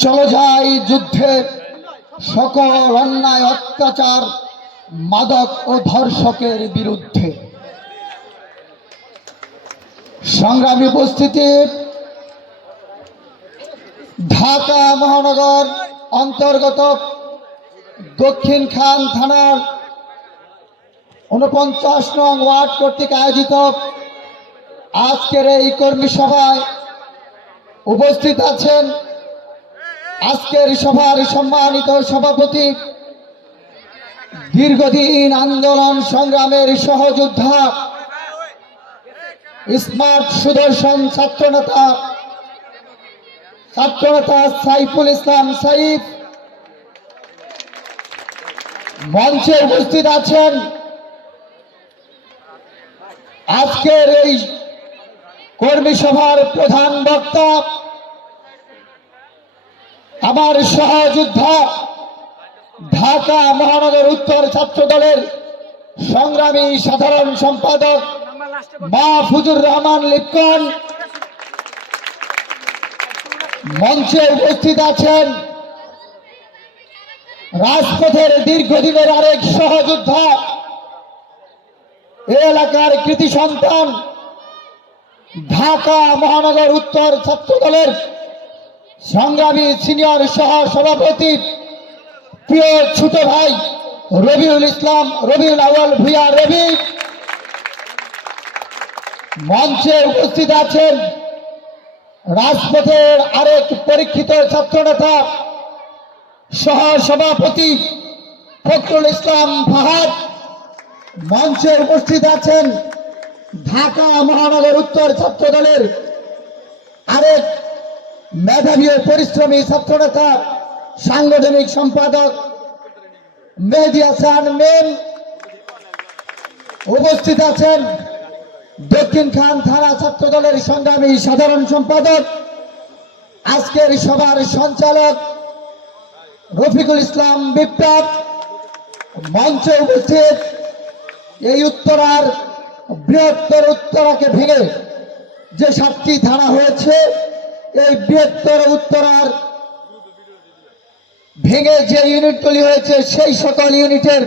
চলো যাই যুদ্ধে। সকল অন্যায়, অত্যাচার, মাদক ও ধর্ষকের বিরুদ্ধে। সংগ্রামী উপস্থিতি, ঢাকা মহানগর অন্তর্গত দক্ষিণ খান থানার উনপঞ্চাশ নং ওয়ার্ড কর্তৃক আয়োজিত আজকের এই কর্মী সভায় উপস্থিত আছেন আজকের সভার সম্মানিত সভাপতি, দীর্ঘদিন আন্দোলন সংগ্রামের সহযোদ্ধা, স্মার্ট সুদর্শন ছাত্রনেতা ছাত্রনেতা সাইফুল ইসলাম সাইফ। মঞ্চে উপস্থিত আছেন আজকের এই কর্মী সভার প্রধান বক্তা আমার সহযোদ্ধা ঢাকা মহানগর উত্তর ছাত্র দলের সংগ্রামী সাধারণ সম্পাদক মাহফুজুর রহমান লিপকন। মঞ্চে উপস্থিত আছেন রাজপথের দীর্ঘদিনের আরেক সহযোদ্ধা এলাকার কৃতি সন্তান, ঢাকা মহানগর উত্তর ছাত্র দলের সংগ্রামী সিনিয়র সহ সভাপতি প্রিয় ছোট ভাই রবিউল ইসলাম, রবিউল আওয়াল ভুইয়া রবি। মঞ্চে উপস্থিত আছেন রাজপথের আরেক পরীক্ষিত ছাত্রনেতা সহ সভাপতি ফখরুল ইসলাম ফাহাদ। মঞ্চে উপস্থিত আছেন ঢাকা মহানগর উত্তর ছাত্র দলের আরেক মেধাবী ও পরিশ্রমী ছাত্রনেতা, সাংগঠনিক সম্পাদক, মেহেদি হাসান উপস্থিত আছেন দক্ষিণ খান থানা ছাত্র দলের সংগ্রামী সাধারণ সম্পাদক, আজকের সভার সঞ্চালক রফিকুল ইসলাম বিপ্লব। মঞ্চে উপস্থিত এই উত্তরার বৃহত্তর উত্তরাকে ভেঙে যে সাতটি থানা হয়েছে এই বৃহত্তর উত্তরার ভেঙে যে ইউনিটগুলি হয়েছে, সেই সকল ইউনিটের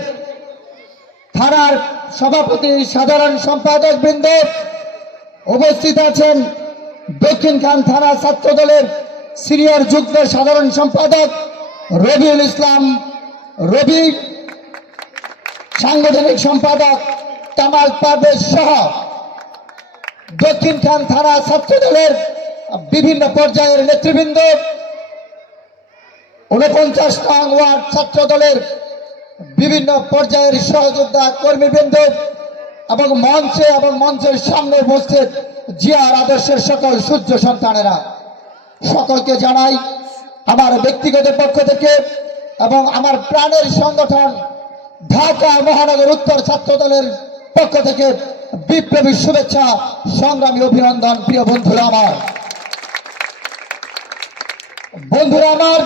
থানার সভাপতি সাধারণ সম্পাদক বৃন্দ উপস্থিত আছেন। দক্ষিণ খান থানা ছাত্র দলের সিনিয়র যুগ্ম সাধারণ সম্পাদক রবিউল ইসলাম রবি, সাংগঠনিক সম্পাদক কামাল পারভেজ সহ দক্ষিণ খান থানা ছাত্র দলের বিভিন্ন পর্যায়ের নেতৃবৃন্দ উনপঞ্চাশ ওয়ার্ড ছাত্র দলের বিভিন্ন পর্যায়ের সহযোদ্ধা কর্মীবৃন্দ এবং মঞ্চে এবং মঞ্চের সামনে উপস্থিত জিয়ার আদর্শের সকল সূর্য সন্তানেরা। সকলকে জানাই আমার ব্যক্তিগত পক্ষ থেকে এবং আমার প্রাণের সংগঠন ঢাকা মহানগর উত্তর ছাত্র দলের পক্ষ থেকে বিপ্লবী শুভেচ্ছা, সংগ্রামী অভিনন্দন, প্রিয় বন্ধুরা আমার। বন্ধুরা আমার,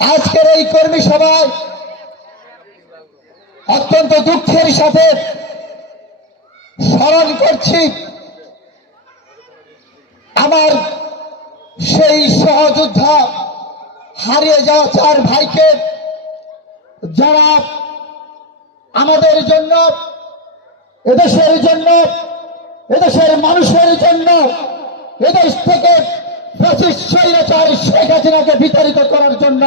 আজকের এই কর্মী সভায় অত্যন্ত দুঃখের সাথে স্মরণ করছি আমার সেই সহযোদ্ধা হারিয়ে যাওয়া চার ভাইকে। যারা আমাদের জন্য, এদেশের জন্য, এদেশের মানুষের জন্য, এদেশ থেকে ফ্যাসিস্ট স্বৈরাচার শেখ হাসিনাকে বিতাড়িত করার জন্য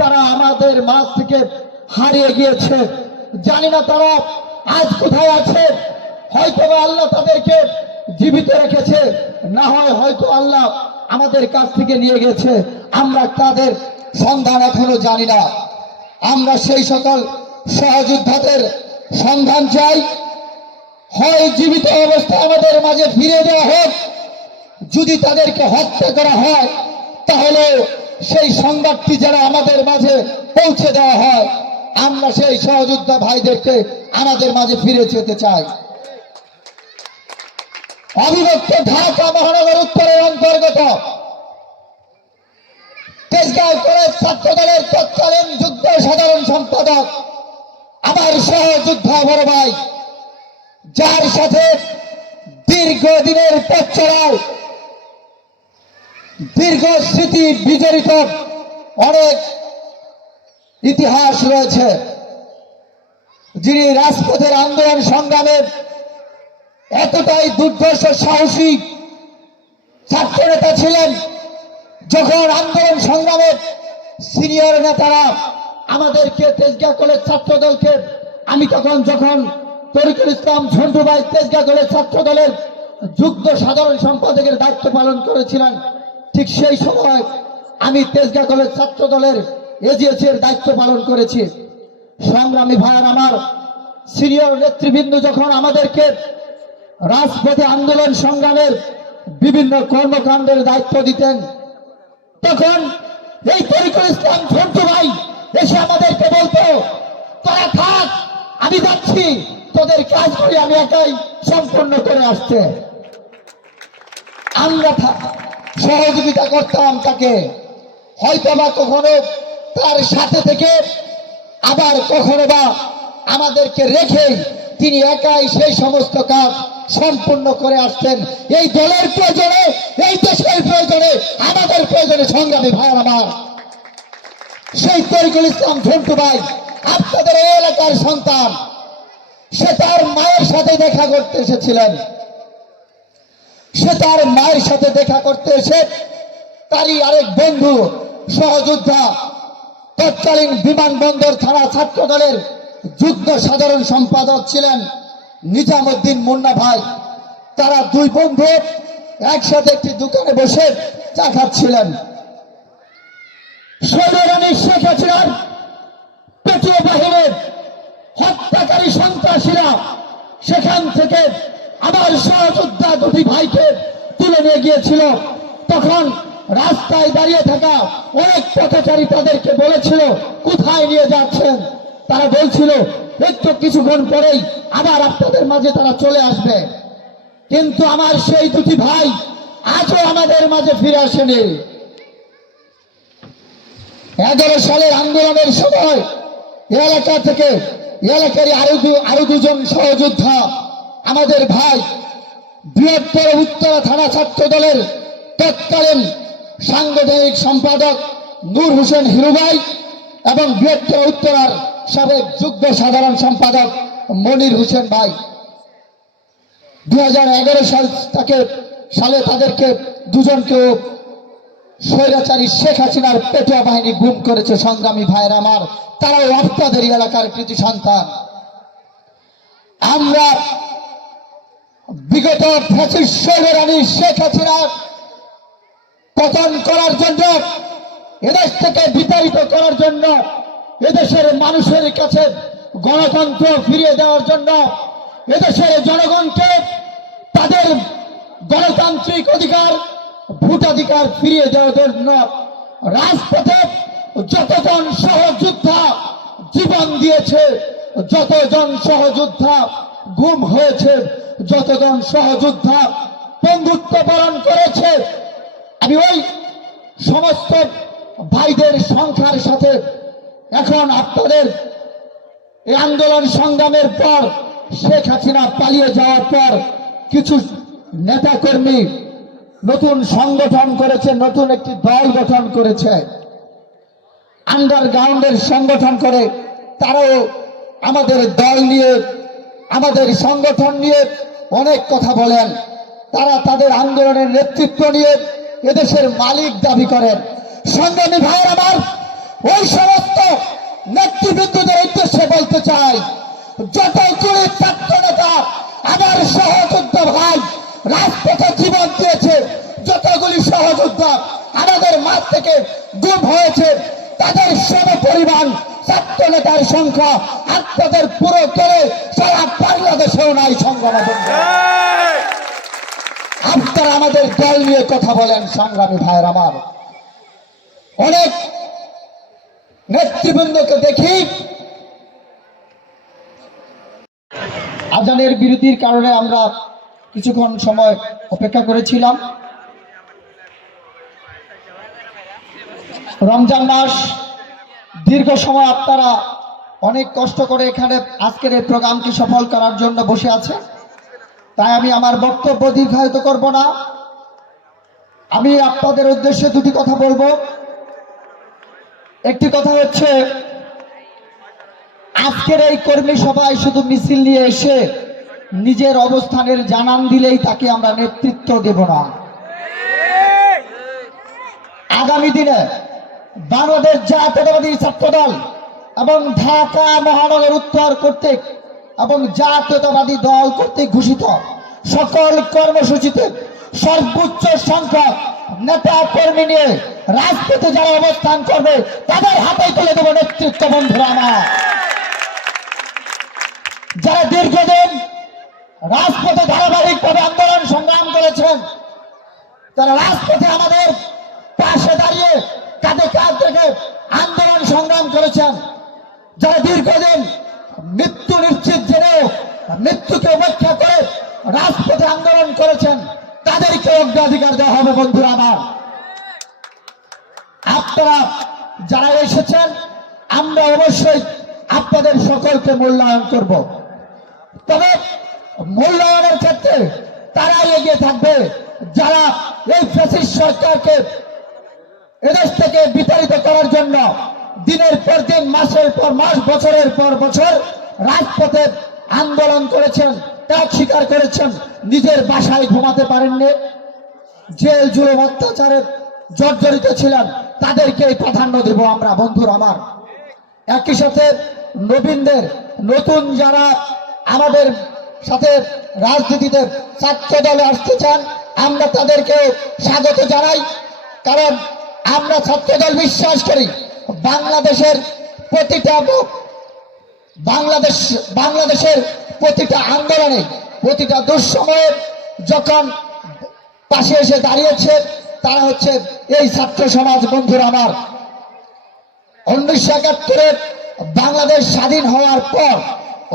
তারা আমাদের মাছ থেকে হারিয়ে গিয়েছে। জানি না তারা আজ কোথায় আছে। হয়তো আল্লাহ তাদেরকে জীবিত রেখেছে, না হয় হয়তো আল্লাহ আমাদের কাছ থেকে নিয়ে গেছে। আমরা তাদের সন্ধান এখনও জানি না। আমরা সেই সকল সহযোদ্ধাদের সন্ধান চাই। হয় জীবিত অবস্থা আমাদের মাঝে ফিরে দেওয়া হোক যদি তাদেরকে হত্যা করা হয়, তাহলে সেই সংবাদটি যারা আমাদের মাঝে পৌঁছে দেওয়া হয়। আমরা সেই সহযোদ্ধা ভাইদেরকে আমাদের মাঝে ফিরে যেতে চাই। অবিভক্ত ঢাকা মহানগর উত্তরের অন্তর্গত তেজগাঁও কলেজ ছাত্র দলের তৎকালীন যুদ্ধ সাধারণ সম্পাদক, আমার সহযোদ্ধা বড় ভাই, যার সাথে দীর্ঘদিনের পথ চলাও দীর্ঘ স্মৃতি বিজড়িত অনেক ইতিহাস রয়েছে। যিনি রাজপথের আন্দোলন সংগ্রামে এতটাই দুর্ধর্ষ, সাহসী ছাত্র নেতা ছিলেন যখন আন্দোলন সংগ্রামে সিনিয়র নেতারা আমাদেরকে তেজগা কলেজ ছাত্র দলকে আমি তখন যখন তরিকুল ইসলাম ঝন্টু ভাই তেজগা কলেজ ছাত্র দলের যুগ্ম সাধারণ সম্পাদকের দায়িত্ব পালন করেছিলেন ঠিক সেই সময় আমি তেজগা কলেজ ছাত্র দলের এজিএসি এর দায়িত্ব পালন করেছি। সংগ্রামী ভাইয়ার আমার সিনিয়র নেতৃবৃন্দ যখন আমাদেরকে রাজপথে আন্দোলন সংগ্রামের বিভিন্ন কর্মকাণ্ডের দায়িত্ব দিতেন, তখন এই তরিকুল ইসলাম ঝন্টু ভাই এসে আমাদেরকে বলতো, তোরা থাক, আমি যাচ্ছি তোদের কাজ কাজগুলি আমি একাই সম্পন্ন করে আসতে। আমরা থা- সহযোগিতা করতাম তাকে। হয়তো বা কখনো তার সাথে থেকে আবার কখনো বা আমাদেরকে রেখে তিনি একাই সেই সমস্ত কাজ সম্পূর্ণ করে আসছেন। এই দলের প্রয়োজনে, এই দেশের প্রয়োজনে, আমাদের প্রয়োজনে সংগ্রামী ভাই আমার। সেই তরিকুল ইসলাম ঝন্টু ভাই, আপনাদের এই এলাকার সন্তান, সে তার মায়ের সাথে দেখা করতে এসেছিলেন। সে তার মায়ের সাথে দেখা করতে এসে তারই আরেক বন্ধু, সহযোদ্ধা, তৎকালীন বিমানবন্দর থানা ছাত্র দলের যুগ্ম সাধারণ সম্পাদক ছিলেন নিজামুদ্দিন মুন্না ভাই। তারা দুই বন্ধু একসাথে একটি দোকানে বসে চা খাচ্ছিলেন। সৈরানী বাহিনীর হত্যাকারী সন্ত্রাসীরা সেখান থেকে আমার সহযোদ্ধা দুটি ভাইকে তুলে নিয়ে গিয়েছিল। তখন রাস্তায় দাঁড়িয়ে থাকা অনেক পথচারী তাদেরকে বলেছিল, কোথায় নিয়ে যাচ্ছেন? তারা বলছিল, একটু কিছুক্ষণ পরেই আবার আপনাদের মাঝে তারা চলে আসবে। কিন্তু আমার সেই দুটি ভাই আজও আমাদের মাঝে ফিরে আসেনি। এগারো সালের আন্দোলনের সময় এলাকা থেকে এ এলাকারই আরও আরও দুজন সহযোদ্ধা আমাদের ভাই বৃহত্তর উত্তরা থানা ছাত্র দলের তৎকালীন সাংগঠনিক সম্পাদক নূর হোসেন হিরুভাই এবং বৃহত্তর উত্তরার সাবেক যুগ্ম সাধারণ সম্পাদক মনির হোসেন ভাই। দুই হাজার এগারো সাল তাকে, সালে তাদেরকে দুজনকেও স্বৈরাচারী শেখ হাসিনার পেটুয়া বাহিনী গুম করেছে সংগ্রামী ভাইয়ের আমার। তারাও আপনাদের এলাকার কৃতি সন্তান। আমরা বিগত ফ্যাসিস্ট স্বৈরানী শেখ পতন করার জন্য, এদেশ থেকে বিতাড়িত করার জন্য, এদেশের মানুষের কাছে গণতন্ত্র ফিরিয়ে দেওয়ার জন্য, এদেশের জনগণকে তাদের গণতান্ত্রিক অধিকার, ভোটাধিকার ফিরিয়ে দেওয়ার জন্য রাজপথে যতজন সহযোদ্ধা জীবন দিয়েছে, যতজন সহযোদ্ধা গুম হয়েছে যতজন সহযোদ্ধা বন্ধুত্ব পালন করেছে, আমি ওই সমস্ত ভাইদের সংখ্যার সাথে এখন আপনাদের এই আন্দোলন সংগ্রামের পর শেখ হাসিনা পালিয়ে যাওয়ার পর কিছু নেতাকর্মী নতুন সংগঠন করেছে, নতুন একটি দল গঠন করেছে। আন্ডারগ্রাউন্ডের সংগঠন করে তারাও আমাদের দল নিয়ে, আমাদের সংগঠন নিয়ে অনেক কথা বলেন। তারা তাদের আন্দোলনের নেতৃত্ব নিয়ে এদেশের মালিক দাবি করেন। সংগ্রামী ভাই আমার, ওই সমস্ত নেতৃবৃন্দদের উদ্দেশ্যে বলতে চাই যতগুলি ছাত্র নেতা, আমার সহযোদ্ধা ভাই রাজপথে জীবন দিয়েছে, যতগুলি সহযোদ্ধা আমাদের মাঠ থেকে গুম হয়েছে, তাদের সম পরিমাণ ছাত্র নেতার সংখ্যা আপনাদের পুরো করে সারা বাংলাদেশেও নাই সংগ্রাম আপনারা আমাদের দল নিয়ে কথা বলেন সংগ্রামী ভাইয়ের আমার। অনেক নেতৃবৃন্দকে দেখি। আজানের বিরতির কারণে আমরা কিছুক্ষণ সময় অপেক্ষা করেছিলাম। রমজান মাস দীর্ঘ সময় আপনারা অনেক কষ্ট করে এখানে আজকের এই প্রোগ্রামকে সফল করার জন্য বসে আছে। তাই আমি আমার বক্তব্য দীর্ঘায়িত করব না। আমি আপনাদের উদ্দেশ্যে দুটি কথা বলব। একটি কথা হচ্ছে, আজকের এই কর্মী সভায় শুধু মিছিল নিয়ে এসে নিজের অবস্থানের জানান দিলেই তাকে আমরা নেতৃত্ব দেব না। আগামী দিনে বাংলাদেশ জাতীয়তাবাদী ছাত্রদল এবং ঢাকা মহানগর উত্তর কর্তৃক এবং জাতীয়তাবাদী দল কর্তৃক ঘোষিত সকল কর্মসূচিতে সর্বোচ্চ সংখ্যক নেতা কর্মী নিয়ে রাজপথে যারা অবস্থান করবে, তাদের হাতে তুলে দেব নেতৃত্ব, বন্ধুরা আমার। যারা দীর্ঘদিন রাজপথে ধারাবাহিকভাবে আন্দোলন সংগ্রাম করেছেন তারা রাজপথে আমাদের পাশে দাঁড়িয়ে কাঁধে কাঁধ রেখে আন্দোলন সংগ্রাম করেছেন। যারা দীর্ঘদিন মৃত্যু নিশ্চিত জেনেও মৃত্যুকে উপেক্ষা করে রাজপথে আন্দোলন করেছেন, তাদেরকে অগ্রাধিকার দেওয়া হবে বন্ধুরা আমার। আপনারা যারা এসেছেন, আমরা অবশ্যই আপনাদের সকলকে মূল্যায়ন করব। তবে মূল্যায়নের ক্ষেত্রে তারাই এগিয়ে থাকবে। যারা এই ফ্যাসিস্ট সরকারকে এদেশ থেকে বিতাড়িত করার জন্য দিনের পর দিন, মাসের পর মাস, বছরের পর বছর রাজপথে আন্দোলন করেছেন, ত্যাগ স্বীকার করেছেন, নিজের বাসায় ঘুমাতে পারেননি। জেল, জুলুম অত্যাচারে জর্জরিত ছিলেন। তাদেরকে প্রাধান্য দেব আমরা, বন্ধুর আমার। একই সাথে নবীনদের, নতুন যারা আমাদের সাথে রাজনীতিতে ছাত্র দলে আসতে চান, আমরা তাদেরকে স্বাগত জানাই। কারণ আমরা ছাত্র দল বিশ্বাস করি, বাংলাদেশের প্রতিটা বাংলাদেশ, বাংলাদেশের প্রতিটা আন্দোলনে, প্রতিটা দুঃসময়ে যখন পাশে এসে দাঁড়িয়েছে, তারা হচ্ছে এই ছাত্র সমাজ বন্ধুরা আমার। উনিশশো একাত্তরে বাংলাদেশ স্বাধীন হওয়ার পর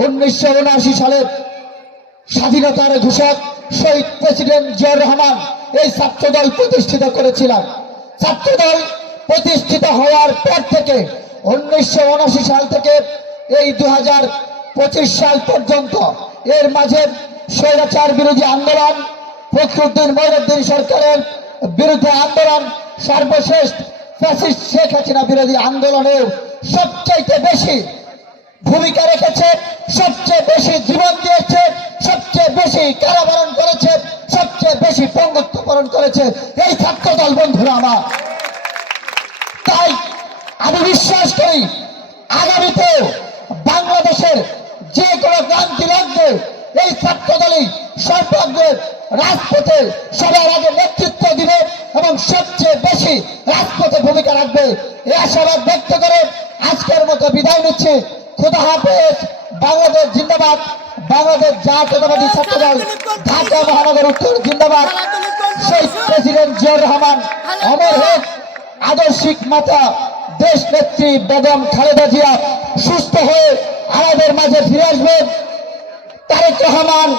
উনিশশো উনআশি সালে স্বাধীনতার ঘোষক শহীদ প্রেসিডেন্ট জিয়াউর রহমান এই ছাত্রদল প্রতিষ্ঠিত করেছিলেন। ছাত্রদল প্রতিষ্ঠিত হওয়ার পর থেকে উনিশশো উনআশি সাল থেকে এই দু সাল পর্যন্ত এর মাঝে স্বৈরাচার বিরোধী আন্দোলন, ফখরুদ্দিন মহিনুদ্দিন সরকারের বিরুদ্ধে আন্দোলন, সর্বশেষ ফ্যাসিস্ট শেখ হাসিনা বিরোধী আন্দোলনের সবচাইতে বেশি ভূমিকা রেখেছে, সবচেয়ে বেশি জীবন দিয়েছে, সবচেয়ে বেশি কারাবরণ করেছে, সবচেয়ে বেশি পঙ্গুত্ব বরণ করেছে এই ছাত্র দল বন্ধুরা আমার তাই আমি বিশ্বাস আগামীতে বাংলাদেশের যে কোনো ক্রান্তি লগ্নে এই ছাত্র দলই সর্বাগ্রে রাজপথে সবার আগে নেতৃত্ব দিবে এবং সবচেয়ে বেশি রাজপথে ভূমিকা রাখবে। এই আশাবাদ ব্যক্ত করে আজকের মতো বিদায় নিচ্ছে। খুদা হাফেজ। বাংলাদেশ জিন্দাবাদ। বাংলাদেশ জাতীয়তাবাদী ছাত্র দল ঢাকা মহানগর উত্তর জিন্দাবাদ। শহীদ প্রেসিডেন্ট জিয়াউর রহমান অমর হোক আদর্শিক মাতা দেশ নেত্রী বেগম খালেদা জিয়া সুস্থ হয়ে আমাদের মাঝে ফিরে আসবে। তারেক রহমান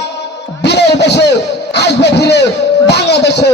বীরের বেশে আসবে ফিরে বাংলাদেশে।